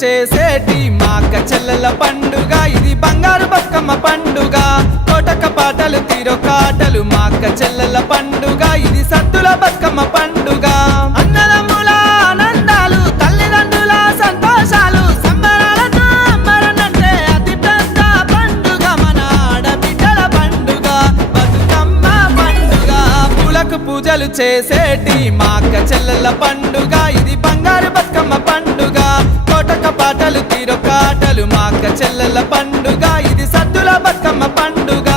చేసేటి మా అక్క చెల్లెల పండుగ ఇది బంగారు బతుకమ్మ పండుగ కోటక పాటలు తీరొకాటలు మా అక్క చెల్లెల పండుగ ఇది సద్దుల బతుకమ్మ పండుగ అన్నదమ్ముల ఆనందాలు తల్లిదండ్రుల సంతోషాలు సంబరాలతో అంబరనంటే అతి పెద్ద పండుగ మన ఆడబిడ్డల పండుగ బతుకమ్మ పండుగ పూలకు పూజలు చేసేటి మా అక్క చెల్లెల పండుగ ఇది బంగారు బతుకమ్మ పండుగ కోటక పాటలు తీరొకాటలు మా అక్క చెల్లెల పండుగ ఇది సద్దుల బతుకమ్మ పండుగ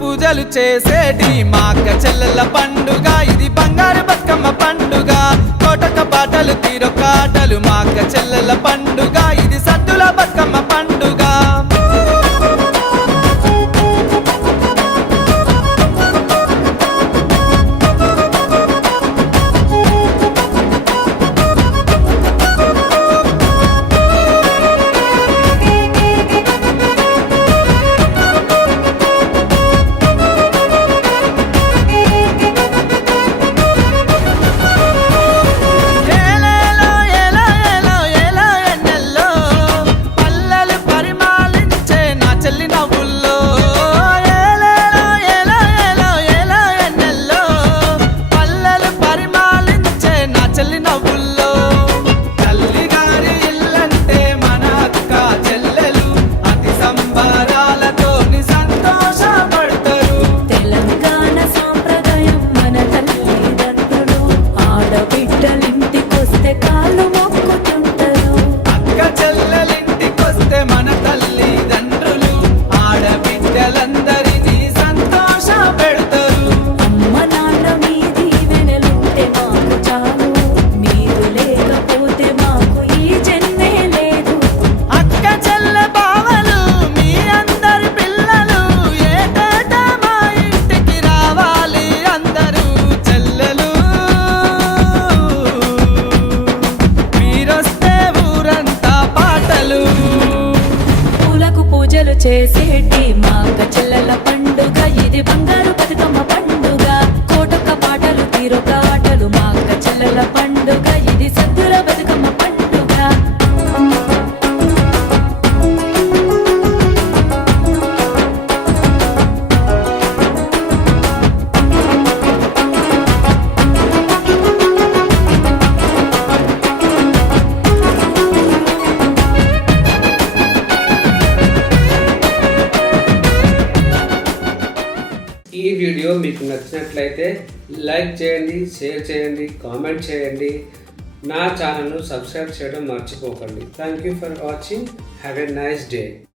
పూజలు చేసేటి మా అక్క చెల్లెల పండుగ ఇది బంగారు బతుకమ్మ పండుగ కోటక పాటలు తీరొకాటలు మా అక్క చెల్లెల పండుగ ఇది సద్దుల బతుకమ్మ పండుగ చేసేటి మా అక్క చెల్లెల పండుగ ఇది బంగారు బతుకమ్మ పండుగ కోటక పాటలు తీరొకాటలు మా అక్క చెల్లెల పండుగ ఇది సద్దుల బతుకమ్మ పండుగ ఈ వీడియో మీకు నచ్చినట్లయితే లైక్ చేయండి, షేర్ చేయండి, కామెంట్ చేయండి. నా ఛానల్ను సబ్స్క్రైబ్ చేయడం మర్చిపోకండి. Thank you for watching. Have a nice day.